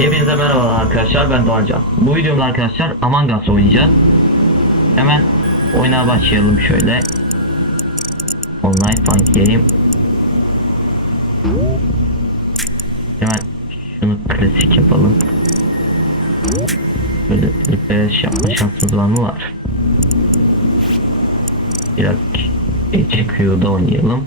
Hepinize merhaba arkadaşlar ben Doğancan. Bu videomda arkadaşlar Among Us oynayacağız. Hemen oyuna başlayalım şöyle. Online bank gireyim. Hemen şunu klasik yapalım. Böyle refresh yapma şansımız var mı? Var. Biraz HQ'da oynayalım.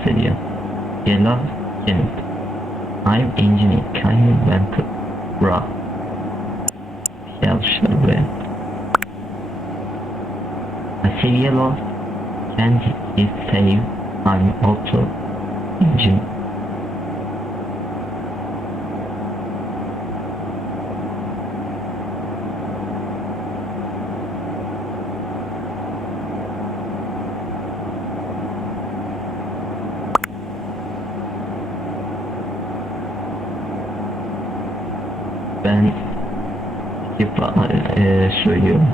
bahsediyor. Celal Cenap. I'm engineer. Can you vent bra? Yazmışlar buraya. Serial of can you save? I'm also engineer. E, söylüyorum.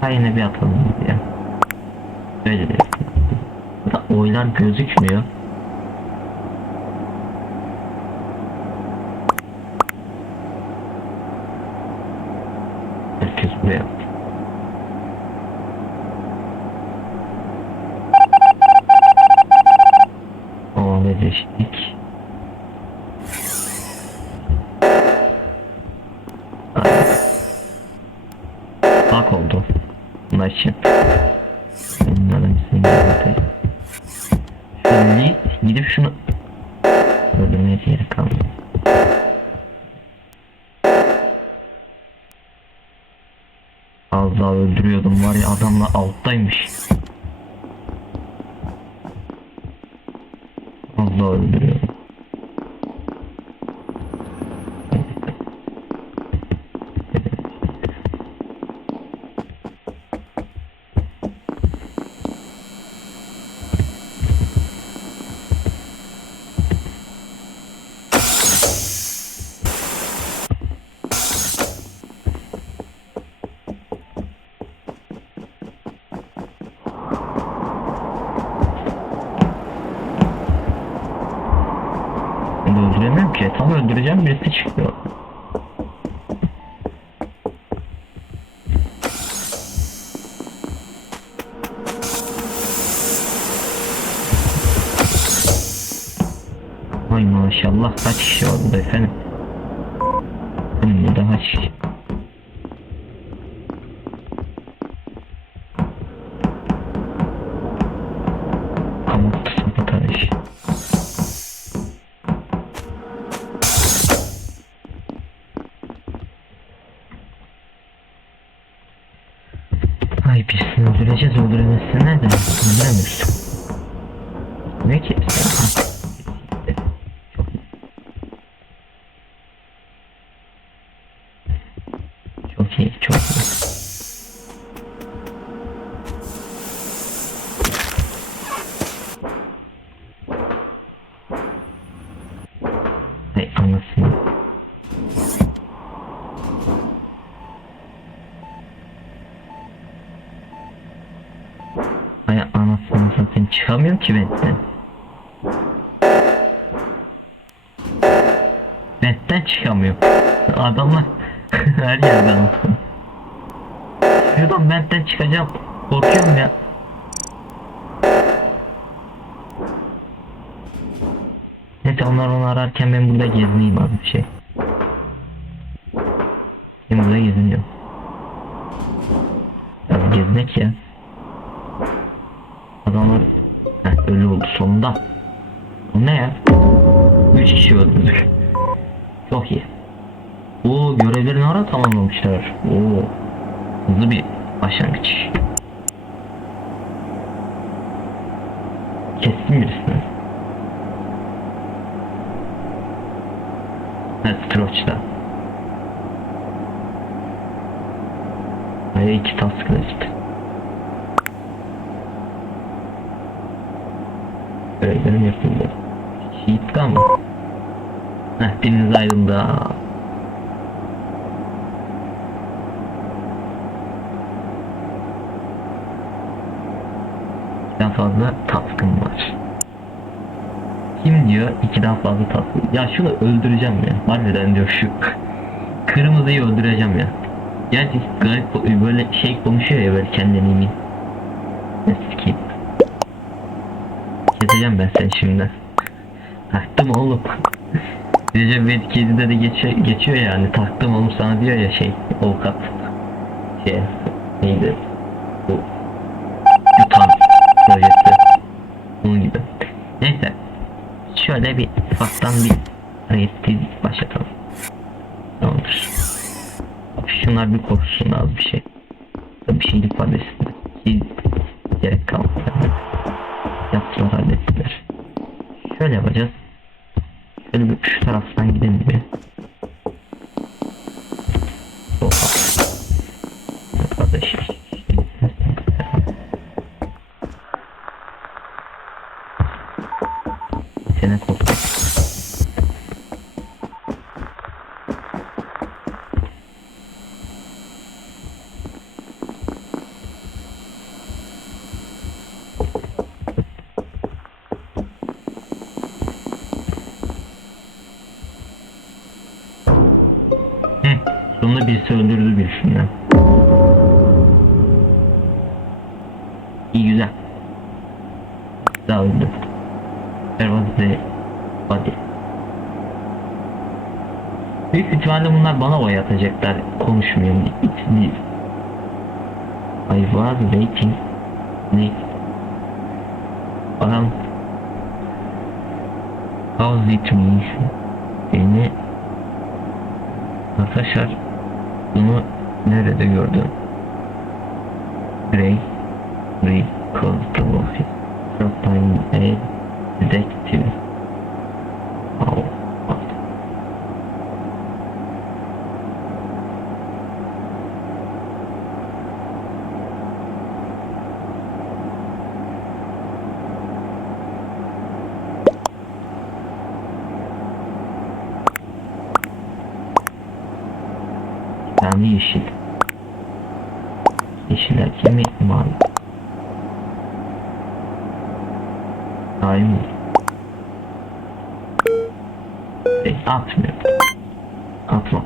Kayına bir atalım ya. Öyle de. Burada oylar gözükmüyor. Herkes buraya. Bunlar için. Bunların hepsini yapayım. Şimdi gidip şunu öldürmeye gerek kalmadı. Az daha öldürüyordum var ya adamlar alttaymış. Öldüreceğim birisi çıkıyor. Ay maşallah kaç kişi var burada efendim? Hmm, kaç kişi? Tamam sapık arayış. Ay birisini öldüreceğiz öldüremezsinler de öldüremiyorsun. Ne ki? Çok iyi, çok iyi. Hay anasını. Hay satayım çıkamıyorum ki benden. Benden çıkamıyorum. Adamlar her yerden. Şuradan benden çıkacağım. Korkuyorum ya. Neyse onlar onu ararken ben burada gezineyim abi bir şey. Ara tamamlamışlar. Oo. Hızlı bir başlangıç. Kestim birisini. Evet, Stroch'ta. Hayır iki task list. Görevlerim yapıldı. Yiğitka mı? Heh biriniz ayrıldı. İkiden fazla taskım var. Kim diyor ikiden fazla taskım? Ya şunu öldüreceğim ya. Harbiden diyor şu kırmızıyı öldüreceğim ya. Gerçi garip böyle şey konuşuyor ya böyle kendini emin. Sikeyim. Keseceğim ben seni şimdi. Taktım oğlum. Recep İvedik 7'de de geçiyor, geçiyor yani taktım oğlum sana diyor ya şey avukat şey neydi bu yutan projesi bunun gibi neyse şöyle bir ufaktan bir reyeti başlatalım. Tamamdır şunlar bir korksun az bir şey. Bir şeylik var hiç gerek kalmadı. Yaptılar hallettiler. Şöyle yapacağız. Şöyle bir şu taraftan gidelim bir. Oha. Arkadaş. Sonunda birisi öldürdü birisinden. İyi güzel. Daha öldü. Pervazde hadi. Büyük ihtimalle bunlar bana oy atacaklar. Konuşmuyorum. It's değil. I was waiting. Ne? Adam How's it means? Beni Arkadaşlar bunu nerede gördüm? Grey Grey Protein A Detective Mavi mi? Peki. Atmıyor. Atmam.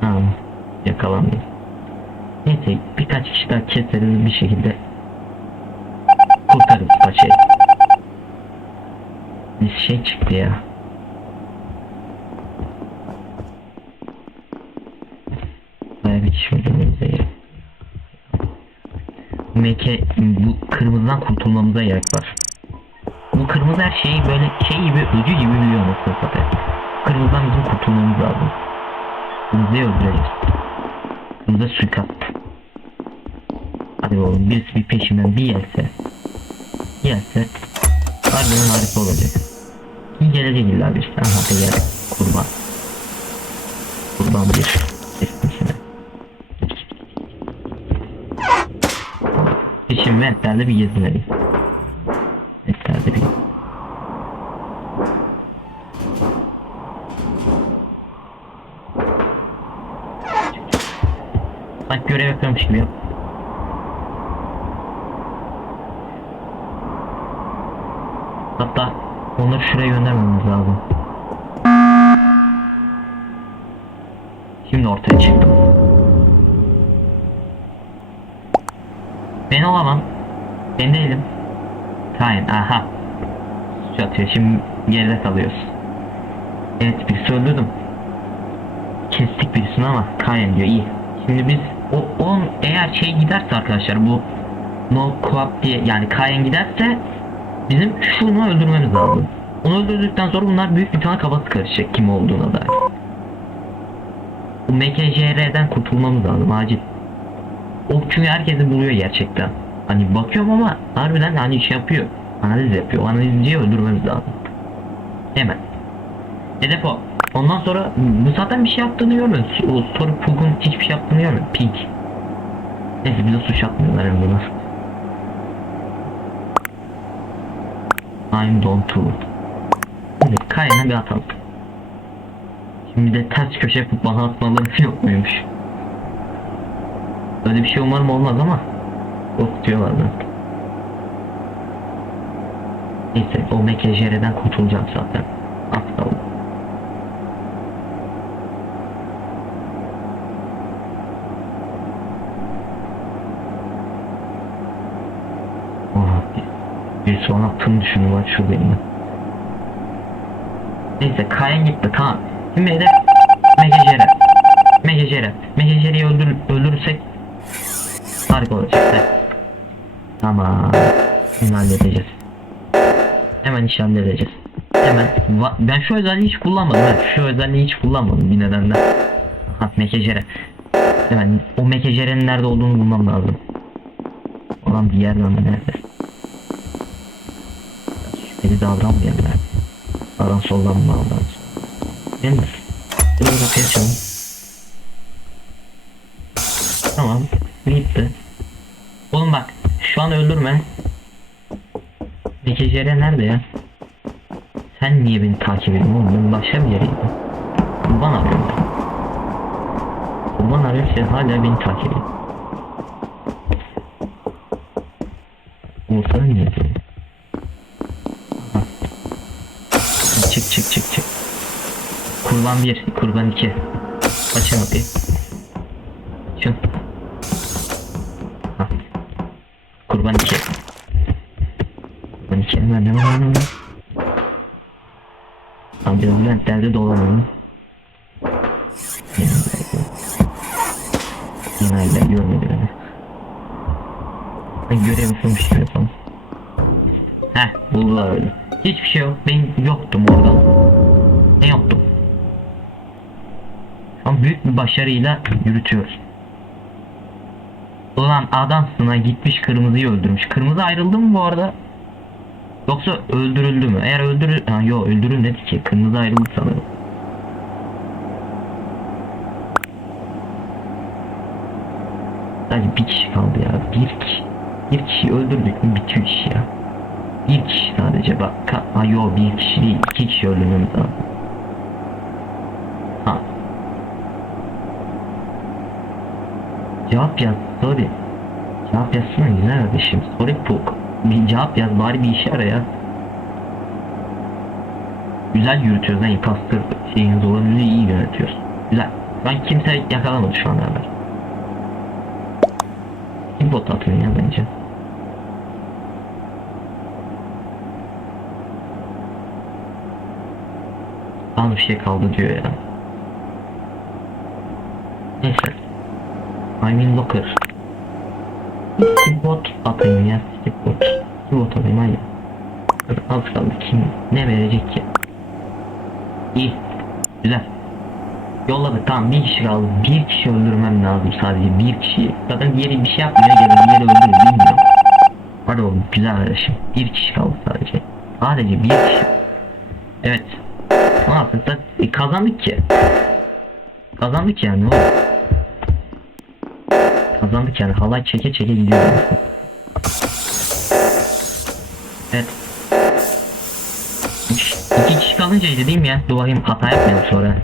Ha, yakalandı. Neyse birkaç kişi daha keseriz bir şekilde kurtarırız paçayı. Bir şey çıktı ya. Bu kırmızıdan kurtulmamıza gerek var. Bu kırmızı her şeyi böyle şey gibi öcü gibi biliyor nasıl satayım. Kırmızıdan bizim kurtulmamız lazım. Kırmızıyı öldüreceğiz. Kırmızı suikast. Hadi oğlum birisi bir peşimden bir gelse. Gelse. Harbiden harika olacak. Gelecek illa bir. Aha geldi. Kurban. Kurban bir. Peşim ventlerde bir gezinelim. Ventlerde bir Sanki görev yapıyormuş gibi yap. Hatta onları şuraya göndermemiz lazım. Şimdi ortaya çıktım. Ben olamam. Ben değilim. Kain aha. Suç atıyor. Şimdi geride kalıyoruz. Evet birisi öldürdüm. Kestik birisini ama Kain diyor iyi. Şimdi biz o on eğer şey giderse arkadaşlar bu no co-op diye yani Kain giderse bizim şunu öldürmemiz lazım. Onu öldürdükten sonra bunlar büyük bir tane kafası karışacak kim olduğuna dair. Bu MKJR'den kurtulmamız lazım acil. O çünkü herkesi buluyor gerçekten. Hani bakıyorum ama harbiden hani iş yapıyor. Analiz yapıyor. Analizciyi öldürmemiz lazım. Hemen. Hedef o. Ondan sonra bu zaten bir şey yaptığını görmüyoruz. O Story Pug'un hiçbir şey yaptığını görmüyoruz. Pink. Neyse bize suç atmıyorlar en bunlar. I'm don't to. Şimdi kayına bir atalım. Şimdi de ters köşe bana atmaları yok muymuş? Öyle bir şey umarım olmaz ama korkutuyorlar beni. Neyse o MKJR'den kurtulacağım zaten. Aptal. Oha, bir, bir son attığını düşündüm bak şu benim. Neyse Kayan gitti tamam. Şimdi hedef MKJR. MKJR. MKJR'yi öldür, öldürürsek harika olacak. Tamam. Şimdi halledeceğiz. Hemen iş halledeceğiz. Hemen. Ben şu özelliği hiç kullanmadım. Evet, şu özelliği hiç kullanmadım bir nedenden. Aha MKJR. Hemen o MKJR'nin nerede olduğunu bulmam lazım. Olan bir yerden mi nerede? Şüpheli davranmayalım ben. Sağdan soldan mı aldan? Değil mi? Biraz. Tamam. Gitti. Oğlum bak. Şu an öldürme. Mekejere nerede ya? Sen niye beni takip ediyorsun oğlum? Ben başka bir yereyim. Kurban arıyorum ben. Kurban arıyor sen hala beni takip ediyor. Olsa niye? Aha. Çık çık çık çık. Kurban 1, kurban 2. Açın kapıyı. Kurban 2. Kurban 2 hemen hemen hemen. Abi Bülent'lerde dolanalım. Genelde görmedi beni. Ben görev yapılmış gibi yapalım. Heh buldular öyle. Hiçbir şey yok. Ben yoktum oradan. Ne yoktum? An büyük bir başarıyla yürütüyoruz. Ulan adamsın ha gitmiş kırmızıyı öldürmüş. Kırmızı ayrıldı mı bu arada? Yoksa öldürüldü mü? Eğer öldürü... Ha yok öldürülmedi ki. Kırmızı ayrıldı sanırım. Sadece bir kişi kaldı ya. Bir kişi. Bir kişi öldürdük mü bitiyor iş ya. Bir kişi sadece bak. Ha yok bir kişi değil. iki kişi öldürmemiz lazım. Ha. Cevap yaz. Sorry. Cevap yazsana güzel kardeşim. Sorry Puk. Bir cevap yaz bari bir işe ara ya. güzel yürütüyoruz. Yani imposter şeyin zorunu iyi yönetiyoruz. Güzel. Ben kimse yakalamadı şu ana kadar. Kim bot atıyor ya bence. Az bir şey kaldı diyor ya. Neyse. I mean locker. Bot atayım ya. Bot. Bot atayım hayır. Az kaldı kim? Ne verecek ki? İyi. Güzel. Yolladık tamam bir kişi kaldı. Bir kişi öldürmem lazım sadece bir kişi. Zaten diğeri bir şey yapmıyor gelir diğeri öldürür bilmiyorum. Hadi oğlum güzel arkadaşım. Bir kişi kaldı sadece. Sadece bir kişi. Evet. Ne yaptık da e, kazandık ki. Kazandık yani oğlum. Kazandık yani halay çeke çeke gidiyoruz. Evet. İki, iki kişi kalınca mi ya? Dur bakayım hata yapmayalım sonra.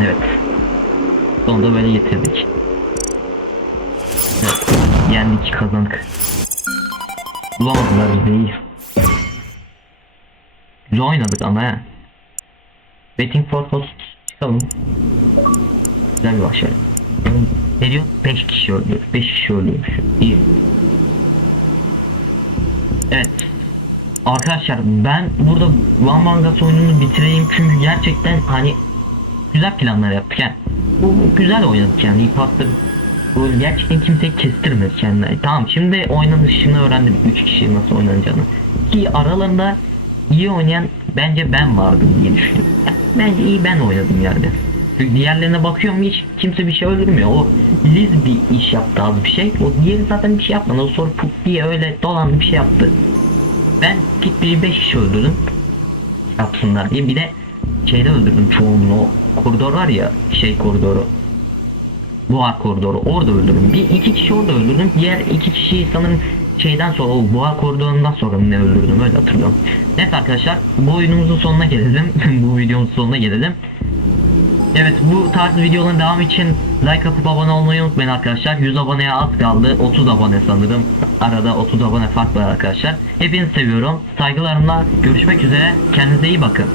Evet. Sonunda böyle getirdik. Evet. Yendik kazandık. Bulamadılar bizi iyi. Güzel oynadık ama he. Betting for host çıkalım. Güzel bir başarı. Ne diyor? 5 kişi öldü. 5 kişi öldürmüş. İyi. Evet. Arkadaşlar ben burada One Man Gas oyununu bitireyim çünkü gerçekten hani güzel planlar yaptık yani. Bu güzel oynadık yani. İlk hafta bu gerçekten kimse kestirmedi kendine. Tamam şimdi oynanışını öğrendim 3 kişi nasıl oynanacağını. Ki aralarında iyi oynayan bence ben vardım diye düşünüyorum. Bence iyi ben oynadım. Çünkü diğerlerine bakıyorum hiç kimse bir şey öldürmüyor. O Liz bir iş yaptı az bir şey. O diğeri zaten bir şey yapmadı. O sonra puk diye öyle dolandı bir şey yaptı. Ben git bir 5 kişi öldürdüm. Yapsınlar diye bir de şeyde öldürdüm çoğunluğu. O koridor var ya şey koridoru. Buhar koridoru orada öldürdüm. Bir iki kişi orada öldürdüm. Diğer iki kişiyi sanırım şeyden sonra o buhar koridorundan sonra ne öldürdüm öyle hatırlıyorum. Evet arkadaşlar bu oyunumuzun sonuna gelelim. bu videomuzun sonuna gelelim. Evet bu tarz videoların devamı için like atıp abone olmayı unutmayın arkadaşlar. 100 aboneye az kaldı. 30 abone sanırım. Arada 30 abone fark var arkadaşlar. Hepinizi seviyorum. Saygılarımla görüşmek üzere. Kendinize iyi bakın.